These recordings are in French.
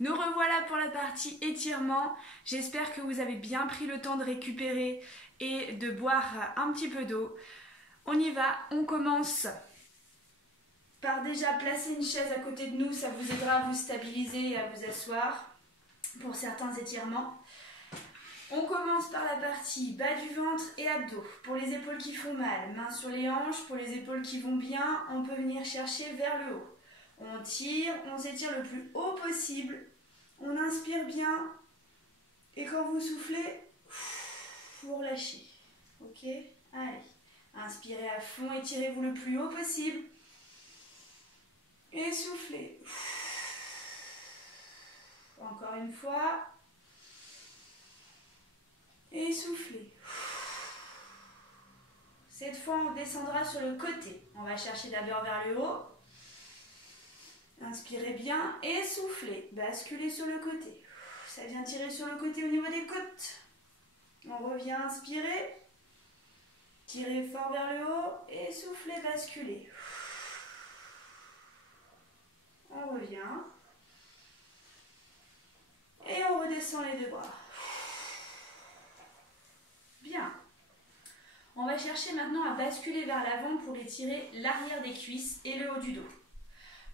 Nous revoilà pour la partie étirement. J'espère que vous avez bien pris le temps de récupérer et de boire un petit peu d'eau. On y va, on commence par déjà placer une chaise à côté de nous, ça vous aidera à vous stabiliser et à vous asseoir pour certains étirements. On commence par la partie bas du ventre et abdos. Pour les épaules qui font mal, mains sur les hanches. Pour les épaules qui vont bien, on peut venir chercher vers le haut. On tire, on s'étire le plus haut possible. On inspire bien. Et quand vous soufflez, vous relâchez. Ok? Allez. Inspirez à fond, étirez-vous le plus haut possible. Et soufflez. Encore une fois. Et soufflez. Cette fois, on descendra sur le côté. On va chercher d'abord vers le haut. Inspirez bien et soufflez. Basculez sur le côté. Ça vient tirer sur le côté au niveau des côtes. On revient, inspirez. Tirez fort vers le haut et soufflez, basculez. On revient. Et on redescend les deux bras. Bien. On va chercher maintenant à basculer vers l'avant pour étirer l'arrière des cuisses et le haut du dos.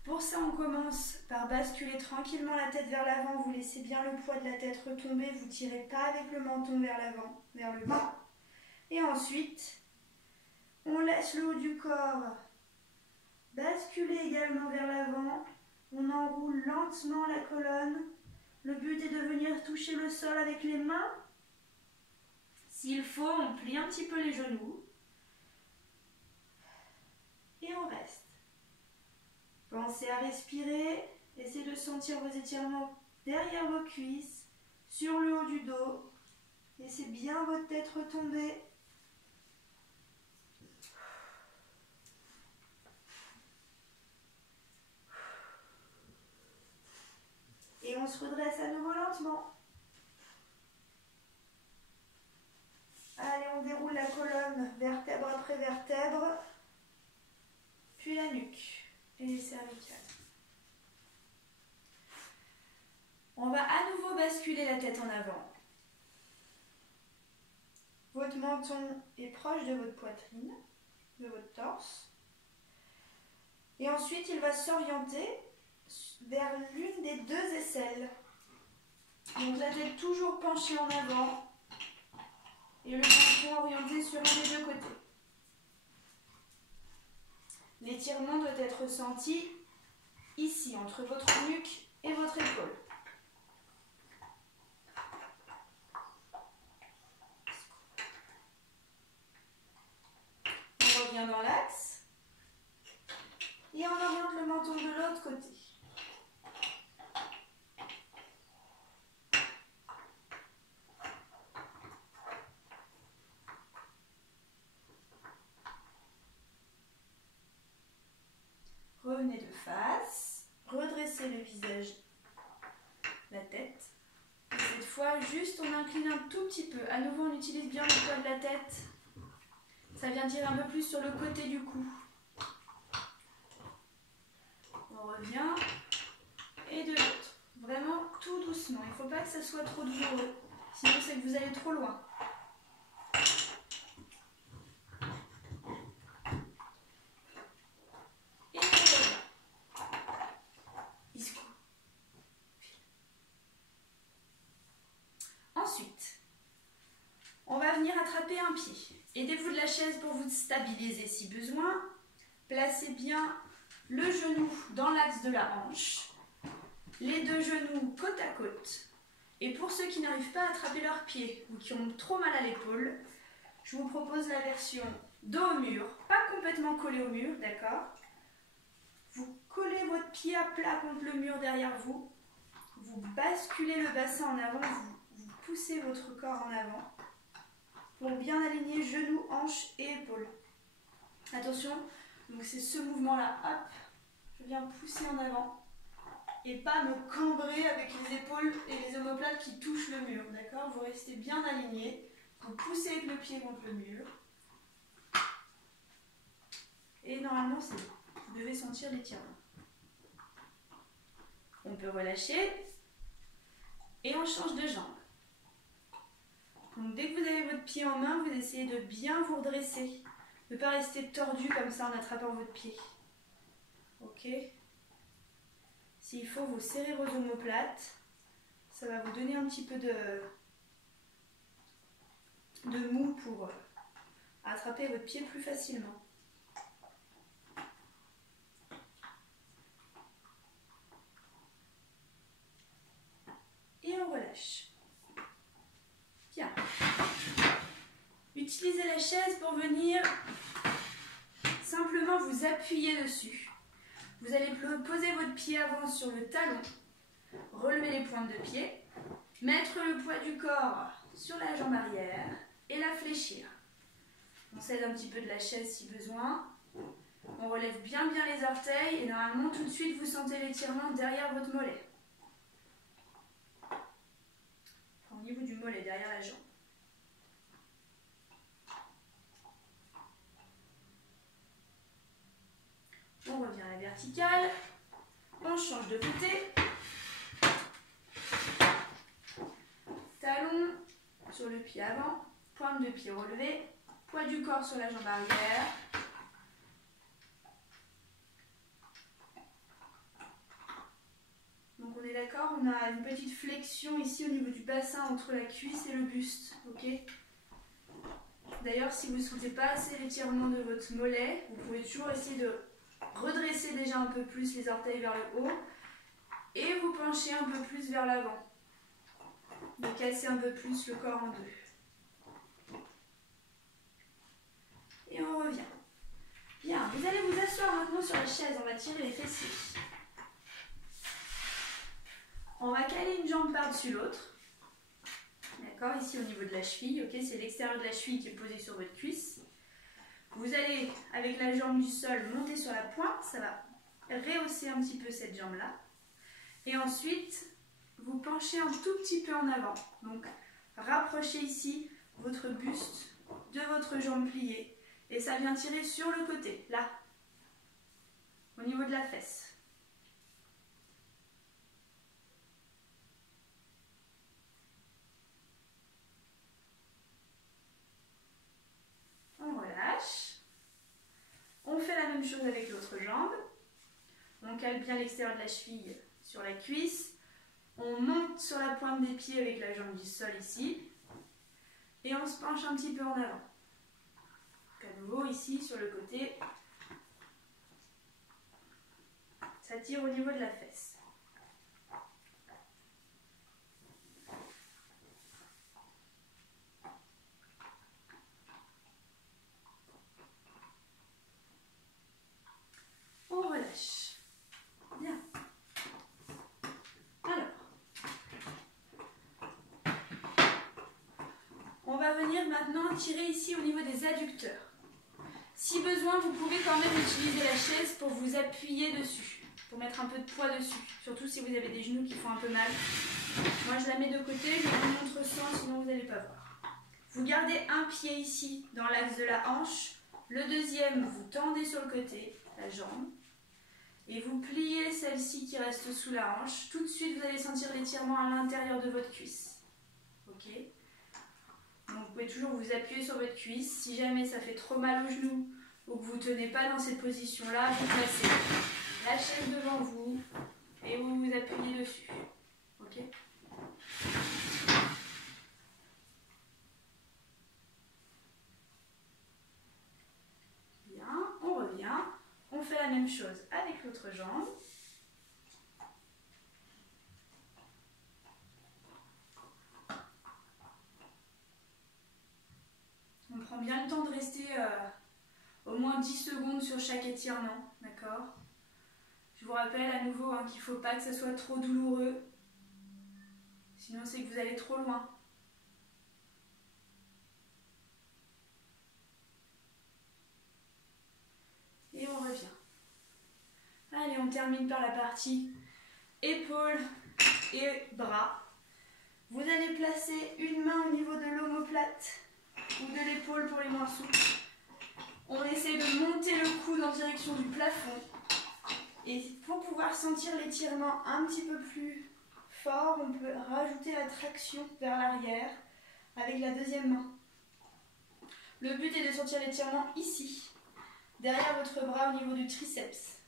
Pour ça, on commence par basculer tranquillement la tête vers l'avant. Vous laissez bien le poids de la tête retomber. Vous ne tirez pas avec le menton vers l'avant, vers le bas. Et ensuite, on laisse le haut du corps basculer également vers l'avant. On enroule lentement la colonne. Le but est de venir toucher le sol avec les mains. S'il faut, on plie un petit peu les genoux. Et on reste. Pensez à respirer. Essayez de sentir vos étirements derrière vos cuisses, sur le haut du dos. Laissez bien votre tête retomber. Et on se redresse à nouveau lentement. Allez, on déroule la colonne, vertèbre après vertèbre, puis la nuque et les cervicales. On va à nouveau basculer la tête en avant. Votre menton est proche de votre poitrine, de votre torse. Et ensuite, il va s'orienter vers l'une des deux aisselles. Donc la tête toujours penchée en avant. Et le menton orienté sur un des deux côtés. L'étirement doit être ressenti ici, entre votre nuque et votre épaule. On revient dans l'axe. Et on oriente le menton de l'autre côté. Revenez de face, redressez le visage, la tête. Et cette fois, juste on incline un tout petit peu. À nouveau, on utilise bien le poids de la tête. Ça vient tirer un peu plus sur le côté du cou. On revient. Et de l'autre. Vraiment tout doucement. Il ne faut pas que ça soit trop douloureux. Sinon, c'est que vous allez trop loin. Ensuite, on va venir attraper un pied. Aidez-vous de la chaise pour vous stabiliser si besoin. Placez bien le genou dans l'axe de la hanche. Les deux genoux côte à côte. Et pour ceux qui n'arrivent pas à attraper leurs pieds ou qui ont trop mal à l'épaule, je vous propose la version dos au mur, pas complètement collé au mur, d'accord? Vous collez votre pied à plat contre le mur derrière vous. Vous basculez le bassin en avant, vous poussez votre corps en avant pour bien aligner genoux, hanches et épaules. Attention, donc c'est ce mouvement-là, hop, je viens pousser en avant et pas me cambrer avec les épaules et les omoplates qui touchent le mur, d'accord? Vous restez bien aligné, vous poussez avec le pied contre le mur et normalement c'est bon, vous devez sentir l'étirement. On peut relâcher Et on change de jambe. Donc dès que vous avez votre pied en main, vous essayez de bien vous redresser. De ne pas rester tordu comme ça en attrapant votre pied. Ok? S'il faut, vous serrez vos omoplates. Ça va vous donner un petit peu de mou pour attraper votre pied plus facilement. Et on relâche. Bien. Utilisez la chaise pour venir simplement vous appuyer dessus. Vous allez poser votre pied avant sur le talon, relever les pointes de pied, mettre le poids du corps sur la jambe arrière et la fléchir. On s'aide un petit peu de la chaise si besoin. On relève bien les orteils et normalement tout de suite vous sentez l'étirement derrière votre mollet. Enfin, au niveau du mollet, derrière la jambe. On revient à la verticale. On change de côté. Talon sur le pied avant, pointe de pied relevée, poids du corps sur la jambe arrière. Donc on est d'accord, on a une petite flexion ici au niveau du bassin entre la cuisse et le buste. Ok. D'ailleurs, si vous ne sentez pas assez l'étirement de votre mollet, vous pouvez toujours essayer de redresser déjà un peu plus les orteils vers le haut et vous pencher un peu plus vers l'avant. De casser un peu plus le corps en deux. Et on revient. Bien, vous allez vous asseoir maintenant sur la chaise, on va tirer les fessiers. On va caler une jambe par-dessus l'autre. D'accord, ici au niveau de la cheville, ok, c'est l'extérieur de la cheville qui est posé sur votre cuisse. Vous allez, avec la jambe du sol, monter sur la pointe, ça va rehausser un petit peu cette jambe-là. Et ensuite, vous penchez un tout petit peu en avant. Donc, rapprochez ici votre buste de votre jambe pliée. Et ça vient tirer sur le côté, là, au niveau de la fesse. On relâche. On fait la même chose avec l'autre jambe. On cale bien l'extérieur de la cheville sur la cuisse. On monte sur la pointe des pieds avec la jambe du sol ici. Et on se penche un petit peu en avant. Donc à nouveau ici sur le côté. Ça tire au niveau de la fesse. On relâche. Bien. Alors, on va venir maintenant tirer ici au niveau des adducteurs. Si besoin, vous pouvez quand même utiliser la chaise pour vous appuyer dessus, pour mettre un peu de poids dessus, surtout si vous avez des genoux qui font un peu mal. Moi, je la mets de côté, je vous montre sans, sinon vous n'allez pas voir. Vous gardez un pied ici dans l'axe de la hanche, le deuxième, vous tendez sur le côté, la jambe, et vous pliez celle-ci qui reste sous la hanche. Tout de suite, vous allez sentir l'étirement à l'intérieur de votre cuisse. Ok ? Donc, vous pouvez toujours vous appuyer sur votre cuisse. Si jamais ça fait trop mal au genou ou que vous ne tenez pas dans cette position-là, vous placez la chaise devant vous et vous vous appuyez dessus. Ok ? Bien, on revient. On fait la même chose avec l'autre jambe. On prend bien le temps de rester au moins 10 secondes sur chaque étirement, d'accord? Je vous rappelle à nouveau qu'il ne faut pas que ça soit trop douloureux, sinon c'est que vous allez trop loin. Et on revient. Allez, on termine par la partie épaules et bras. Vous allez placer une main au niveau de l'omoplate ou de l'épaule pour les moins souples. On essaie de monter le coude en direction du plafond. Et pour pouvoir sentir l'étirement un petit peu plus fort, on peut rajouter la traction vers l'arrière avec la deuxième main. Le but est de sentir l'étirement ici, derrière votre bras au niveau du triceps.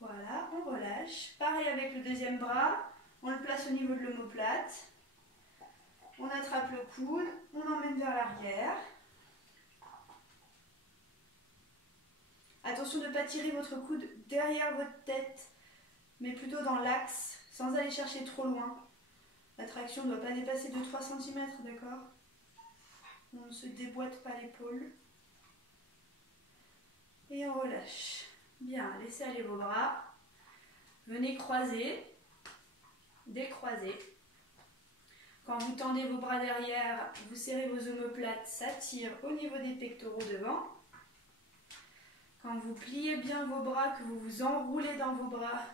Voilà, on relâche. Pareil avec le deuxième bras, on le place au niveau de l'omoplate. On attrape le coude, on emmène vers l'arrière. Attention de ne pas tirer votre coude derrière votre tête, mais plutôt dans l'axe, sans aller chercher trop loin. La traction ne doit pas dépasser de 3 cm, d'accord? On ne se déboîte pas l'épaule. Et on relâche. Bien, laissez aller vos bras. Venez croiser, décroiser. Quand vous tendez vos bras derrière, vous serrez vos omoplates, ça tire au niveau des pectoraux devant. Quand vous pliez bien vos bras, que vous vous enroulez dans vos bras,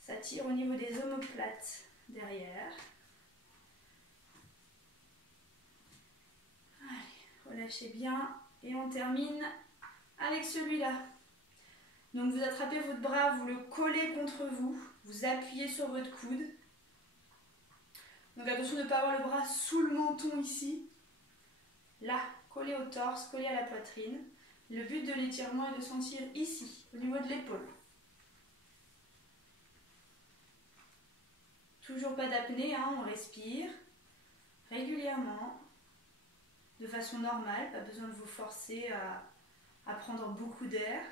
ça tire au niveau des omoplates derrière. Allez, relâchez bien et on termine avec celui-là. Donc vous attrapez votre bras, vous le collez contre vous, vous appuyez sur votre coude. Donc attention de ne pas avoir le bras sous le menton ici. Là, collé au torse, collé à la poitrine. Le but de l'étirement est de sentir ici, au niveau de l'épaule. Toujours pas d'apnée, hein, on respire régulièrement, de façon normale, pas besoin de vous forcer à prendre beaucoup d'air.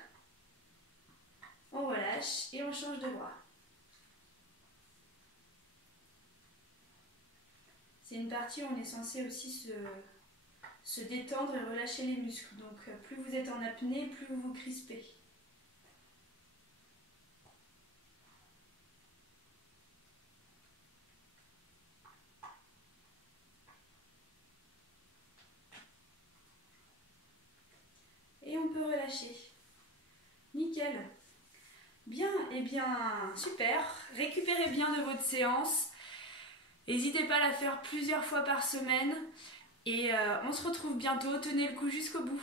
On relâche et on change de bras. C'est une partie où on est censé aussi se détendre et relâcher les muscles. Donc plus vous êtes en apnée, plus vous vous crispez. Et on peut relâcher. Nickel. Bien, et bien, super. Récupérez bien de votre séance. N'hésitez pas à la faire plusieurs fois par semaine. Et on se retrouve bientôt. Tenez le coup jusqu'au bout.